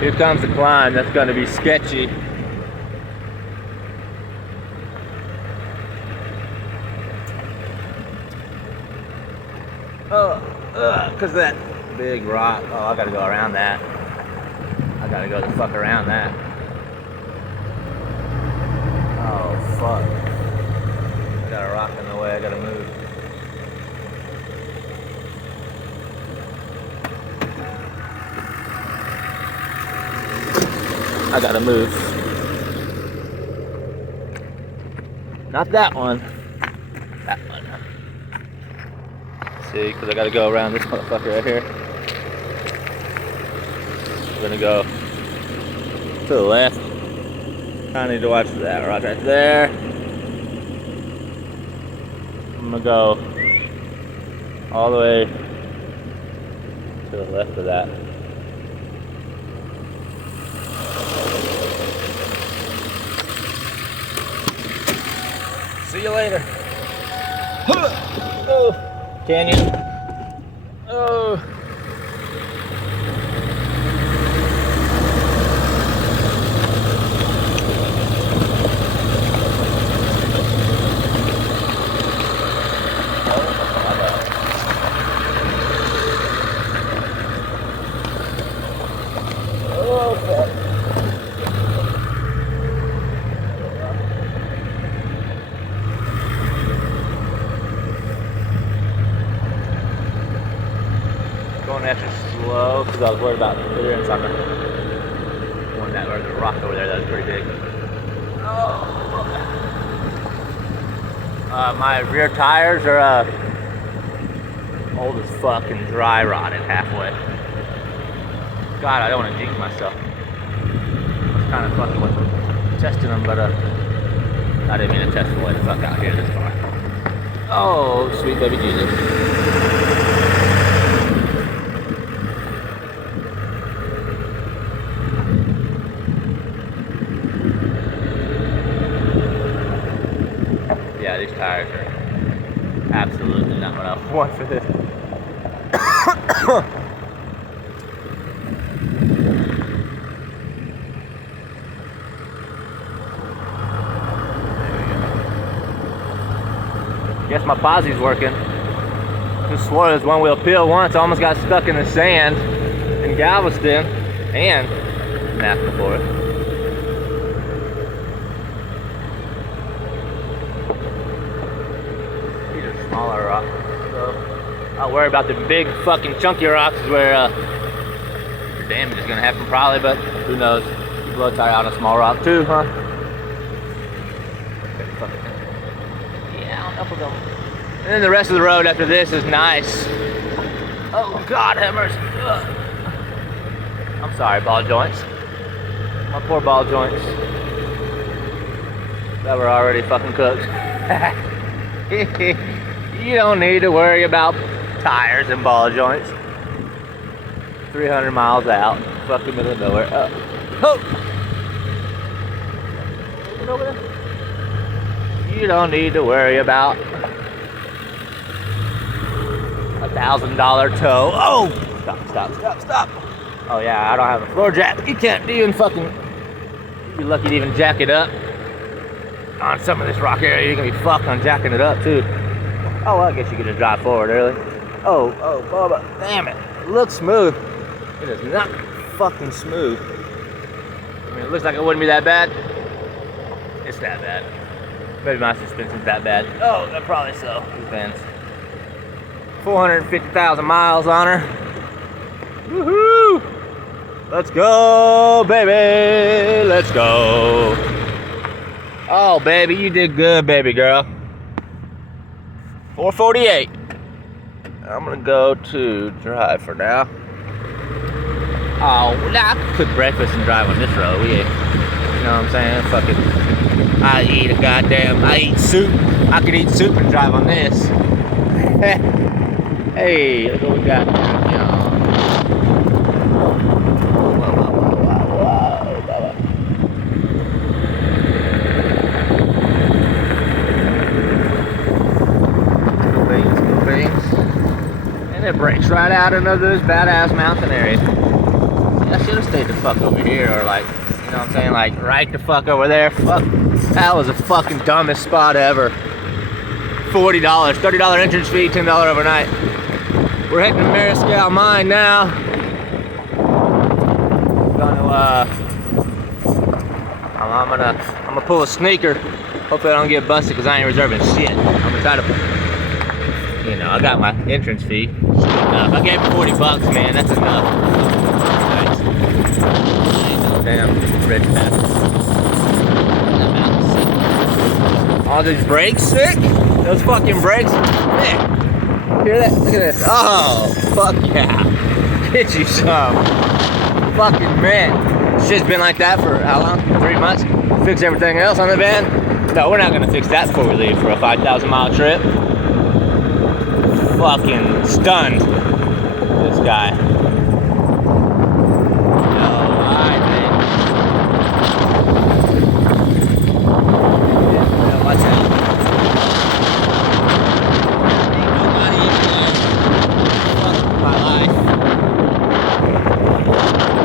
Here comes the climb. That's gonna be sketchy. Cause that big rock. Oh, I gotta go around that. I gotta go the fuck around that. Oh, fuck. I got a rock in the way. I gotta move. I gotta move. Not that one. That one. See, because I gotta go around this motherfucker right here. I'm gonna go to the left. I need to watch that rock right there. I'm gonna go all the way to the left of that. See you later. Oh, canyon. Oh. Going extra slow because I was worried about clearance on the one that or the rock over there that was pretty big. Oh. My rear tires are old as fuck and dry rotted halfway. God, I don't want to jinx myself. I was kind of fucking with testing them, but I didn't mean to test the way the fuck out here this far. Oh, sweet baby Jesus. Yeah, these tires are absolutely not what I want for this. Guess my posse's working. Just swore this one wheel peel once. I almost got stuck in the sand in Galveston and Napa for it. These are smaller rocks, so I'll worry about the big fucking chunky rocks where damage is gonna happen probably, but who knows? You blow a tire on a small rock too, huh? Up with them. And then the rest of the road after this is nice. Oh God, have mercy. Ugh. I'm sorry, ball joints. My poor ball joints that were already fucking cooked. You don't need to worry about tires and ball joints. 300 miles out, fucking middle of nowhere. Oh. Over there. You don't need to worry about $1,000 tow. Oh! Stop. Oh yeah, I don't have a floor jack. You can't even fucking... You'd be lucky to even jack it up. On some of this rock area, you're gonna be fucked on jacking it up too. Oh, well, I guess you could just drive forward early. Oh, Bubba, damn it. It looks smooth. It is not fucking smooth. I mean, it looks like it wouldn't be that bad. It's that bad. Maybe my suspension's that bad. Oh, that probably so. These vans. 450,000 miles on her. Woohoo! Let's go, baby. Let's go. Oh, baby, you did good, baby girl. 448. I'm gonna go to drive for now. Oh, I could cook breakfast and drive on this road. You know what I'm saying? Fucking. I eat soup. I could eat soup and drive on this. Hey, look what we got now, y'all. Cool things. And it breaks right out into this badass mountain area. I should have stayed the fuck over here, or like, you know what I'm saying, like right the fuck over there. Fuck, that was the fucking dumbest spot ever. $40, $30 entrance fee, $10 overnight. We're heading to Mariscal Mine now. I'm gonna pull a sneaker. Hopefully I don't get busted because I ain't reserving shit. I'm gonna try to, you know, I got my entrance fee. Enough. I gave him 40 bucks, man. That's enough. Nice. Damn rich bastard. All these brakes sick? Those fucking brakes? Man. Hear that? Look at this. Oh, fuck yeah. Get you some. Fucking man. Shit's been like that for how long? 3 months? Fix everything else on the van? No, we're not gonna fix that before we leave for a 5,000 mile trip. Fucking stunned. This guy.